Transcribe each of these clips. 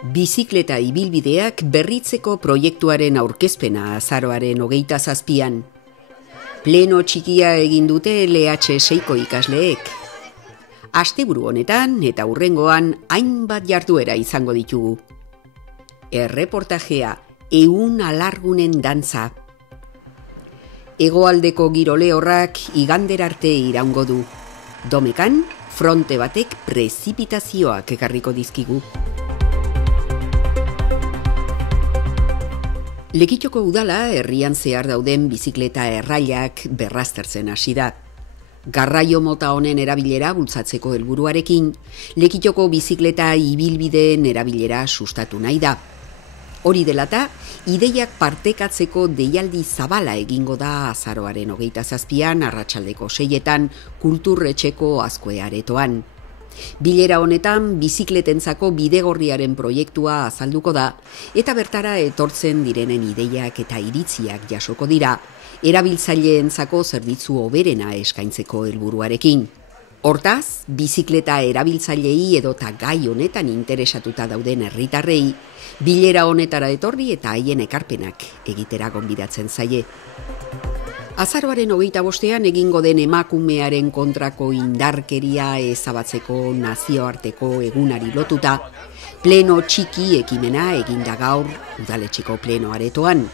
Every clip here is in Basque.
Bizikleta ibilbideak berritzeko proiektuaren aurkezpena azaroaren 27an. Pleno txikia egin dute LH6ko ikasleek. Asteburu honetan eta hurrengoan hainbat jarduera izango ditugu. Erreportajea, 100 alargunen dantza. Hegoaldeko giro lehorrak igander arte iraungo du. Domekan, fronte batek prezipitazioak ekarriko dizkigu. Lekitoko udala herrian zehar dauden bizikleta errailak berraztertzen hasi da. Garraio mota honen erabilera bultzatzeko helburuarekin, Lekitoko bizikleta ibilbideen erabilera sustatu nahi da. Hori dela eta, ideiak partekatzeko deialdi zabala egingo da azaroaren 27an arratsaldeko 6etan kulturretxeko Azkue aretoan. Bilera honetan bizikletentzako bidegorriaren proiektua azalduko da eta bertara etortzen direnen ideiak eta iritziak jasoko dira, erabiltzaileentzako zerbitzu hoberena eskaintzeko helburuarekin. Hortaz, bizikleta erabiltzaileei edota gai honetan interesatuta dauden herritarrei, bilera honetara etorri eta haien ekarpenak egitera gonbidatzen zaie. Azaroaren 25ean egingo den emakumearen kontrako indarkeria ezabatzeko nazioarteko egunari lotuta, pleno txiki ekimena eginda gaur udaletxeko pleno aretoan.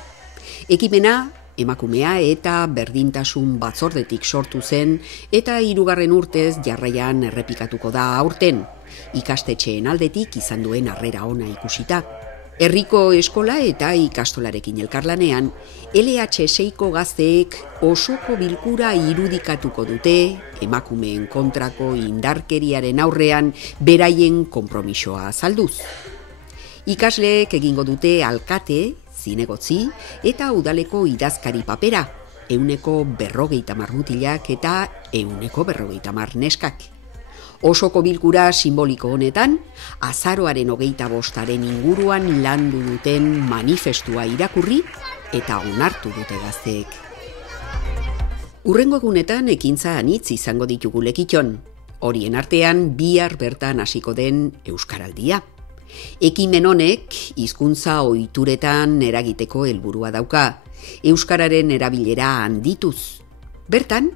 Ekimena, emakumea eta berdintasun batzordetik sortu zen eta 3. urtez jarraian errepikatuko da aurten, ikastetxeen aldetik izan duen harrera ona ikusita. Herriko eskola eta ikastolarekin elkarlanean, LH6ko gazteek osoko bilkura irudikatuko dute emakumeen kontrako indarkeriaren aurrean beraien konpromisoa azalduz. Ikasleek egingo dute alkate, zinegotzi eta udaleko idazkari papera, 150 mutilak eta 150 neskak. Osoko bilkura simboliko honetan, azaroaren 25aren inguruan landu duten manifestua irakurri eta onartu dute gazteek. Hurrengo egunetan ekintza anitz izango ditugu Lekiton, horien artean bihar bertan hasiko den Euskaraldia. Ekimen honek hizkuntza ohituretan eragiteko helburua dauka, euskararen erabilera handituz. Bertan,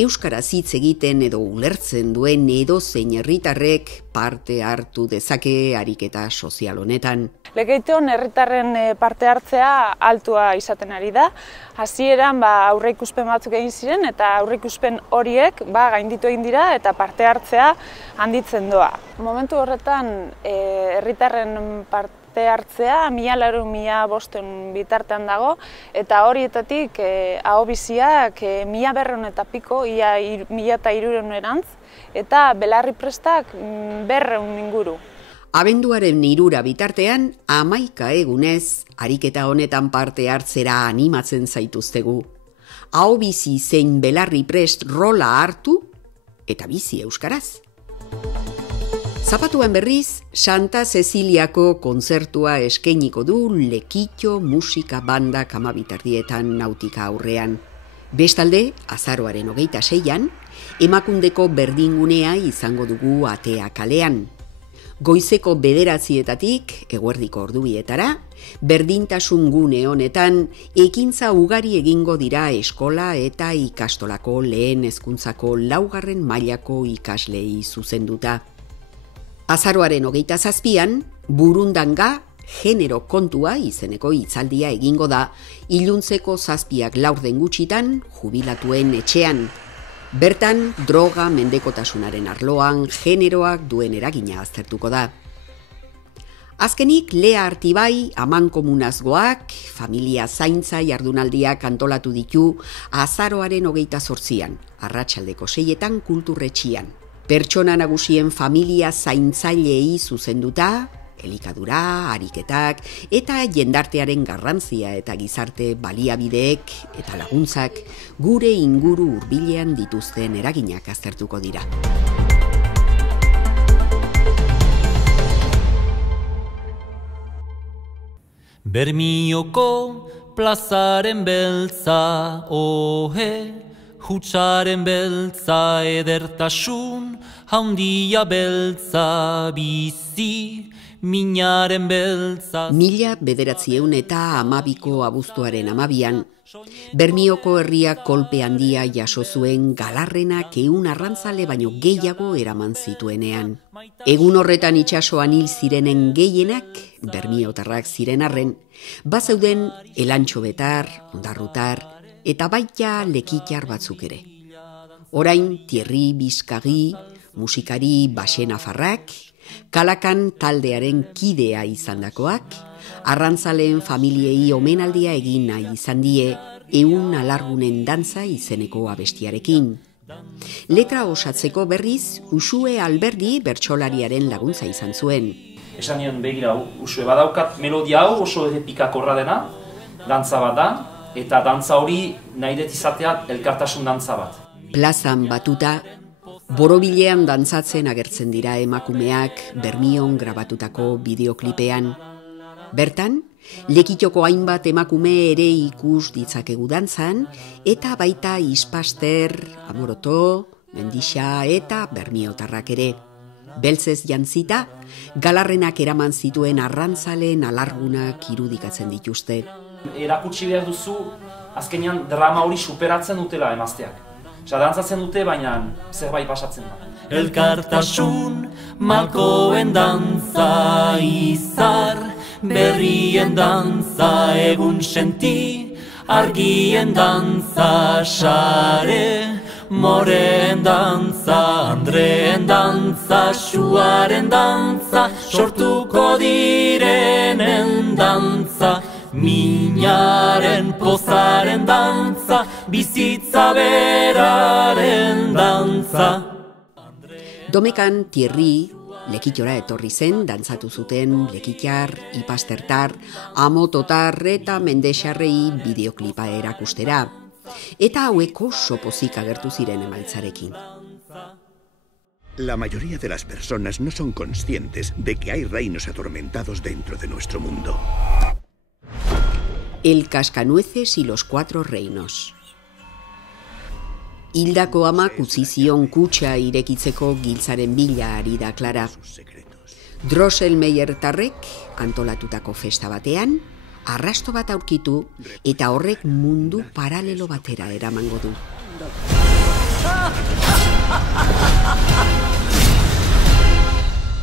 euskaraz hitz egiten edo ulertzen duen edozein herritarrek parte hartu dezake ariketa sozial honetan. Lekeiton herritarren parte hartzea altua izaten ari da. Hasieran aurreikuspen batzuk egin ziren eta aurreikuspen horiek gainditu egin dira eta parte hartzea handitzen doa. Momentu horretan herritarren parte hartzea 1.400-1.500 bitartean dago eta horietatik ahobiziak 1.200 eta piko, ia 1.300 erantz eta belarri prestak 200 inguru. Abenduaren 3 bitartean 11 egunez ariketa honetan parte hartzera animatzen zaituztegu. Ahobizi zein belarri prest rola hartu eta bizi euskaraz. Zapatuan berriz, Santa Ceciliako kontzertua eskainiko du Lekitto musika bandak 12 nautika aurrean. Bestalde, azaroaren 26an, Emakundeko berdingunea izango dugu Atea kalean. Goizeko 9:00 eguerdiko ordubietara, berdintasun gune honetan ekintza ugari egingo dira eskola eta ikastolako lehen hezkuntzako 4. mailako ikaslei zuzenduta. Azaroaren 27an, Burundanga genero kontua izeneko hitzaldia egingo da iluntzeko 7:04 gutxitan jubilatuen etxean. Bertan, droga mendekotasunaren arloan generoak duen eragina aztertuko da. Azkenik, Lea Artibai amankomunazgoak familia zaintza jardunaldiak antolatu ditu azaroaren 28an, arratsaldeko 6etan kulturretxian. Pertsona nagusien familia zaintzaileei zuzenduta, elikadura, ariketak eta jendartearen garrantzia eta gizarte baliabideek eta laguntzak gure inguru hurbilean dituzten eraginak aztertuko dira. Bermioko plazaren beltza, hutsaren beltza edertasun, handia beltza bizi, minaren beltza. 1912ko abuztuaren 12an, Bermioko herriak kolpe handia jaso zuen Galarrenak 100 arrantzale baino gehiago eraman zituenean. Egun horretan itsasoan hil zirenen gehienak, bermiotarrak ziren arren, bazeuden elantxobetar, ondarrutar, eta baita lekitar batzuk ere. Orain Thierry Bizkagi, musikari Baxe Nafarrak, Kalakan taldearen kidea izandakoak, arrantzaleen familiei omenaldia egin nahi izan die 100 alargunen dantza izeneko abestiarekin. Letra osatzeko berriz, Uxue Alberdi bertsolariaren laguntza izan zuen. Esan nion begira, Uxue badaukat melodia hau oso epikakorra dena, dantza bat da, eta dantza hori nahi dut izatea elkartasun dantza bat. Plazan batuta, borobilean dantzatzen agertzen dira emakumeak Bermion grabatutako bideoklipean. Bertan, Lekitoko hainbat emakume ere ikus ditzakegu dantzan, eta baita Ispaster, Amoroto, Mendixa eta Bermiotarrak ere. Beltzez jantzita, Galarrenak eraman zituen arrantzaleen alargunak irudikatzen dituzte. Erakutsi behar duzu, azkenean drama hori superatzen dutela emazteak. Dantzatzen dute, baina zerbait pasatzen da. Elkartasun, malkoen dantza izar, berrien dantza egun senti, argien dantza sare, moreen dantza, andreen dantza, suaren dantza, sortuko direnen dantza, minaren pozaren dantza, bizitza beraren dantza. Domekan Thierry Lekitora etorri zen, dantzatu zuten Lekitar, Ipastertar, Amototar eta Mendexarrei bideoklipa erakustera. Eta hauek oso pozik agertu ziren emaitzarekin. La mayoría de las personas no son conscientes de que hay reinos atormentados dentro de nuestro mundo. El Cascanueces y los 4 reinos. Hildako amak utzi zion kutxa irekitzeko giltzaren bila ari da Clara. Drosselmeyertarrek antolatutako festa batean, arrasto bat aurkitu eta horrek mundu paralelo batera eramango du.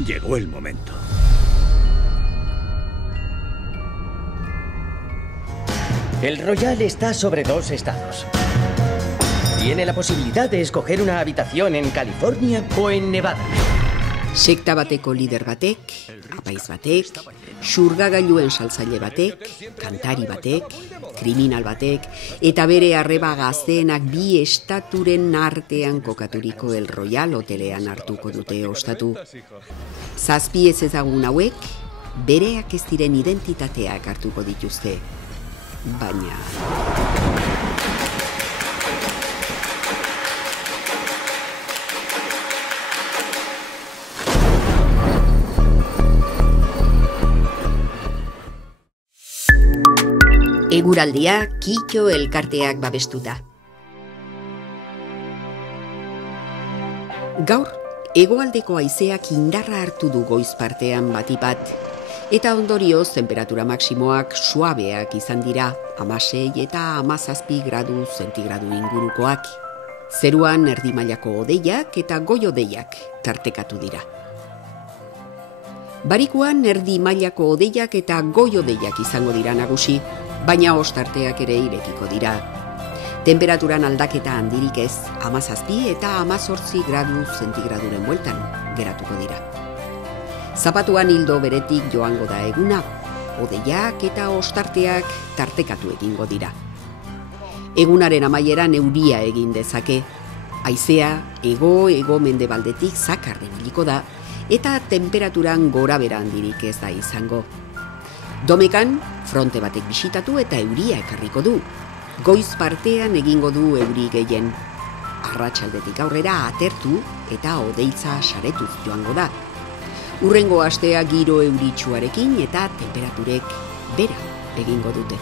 Llegó el momento. El Royal está sobre 2 estados. Tiene la posibilidad de escoger una habitación en California o en Nevada. Sekta bateko lider batek, apaiz batek, xurgagailuen saltzaile batek, kantari batek, kriminal batek, eta bere arreba gazteenak 2 estaturen artean kokaturiko El Royal hotelean hartuko dute ostatu. 7 ez ezagun hauek, bereak ez diren identitateak hartuko dituzte. Baina... Eguraldia Kito elkarteak babestuta. Gaur, hegoaldeko haizeak indarra hartu du goiz partean batipat, eta ondorioz temperatura maksimoak suabeak izan dira, 16 eta 17 gradu zentigradu ingurukoak. Zeruan erdi mailako hodeiak eta goi-hodeiak tartekatu dira. Barikuan erdi mailako hodeiak eta goi-hodeiak izango dira nagusi, baina ostarteak ere irekiko dira. Temperaturan aldaketa handirik ez, 17 eta 18 gradu zentigraduren bueltan geratuko dira. Zapatuan ildo beretik joango da eguna, hodeiak eta ostarteak tartekatu egingo dira. Egunaren amaieran euria egin dezake, haizea hego mendebaldetik zakar ibiliko da, eta temperaturan gorabehera handirik ez da izango. Domekan, fronte batek bisitatu eta euria ekarriko du. Goiz partean egingo du euri gehien. Arratsaldetik aurrera atertu eta hodeitza saretuz joango da. Hurrengo astea giro euritsuarekin eta temperaturek bera egingo dute.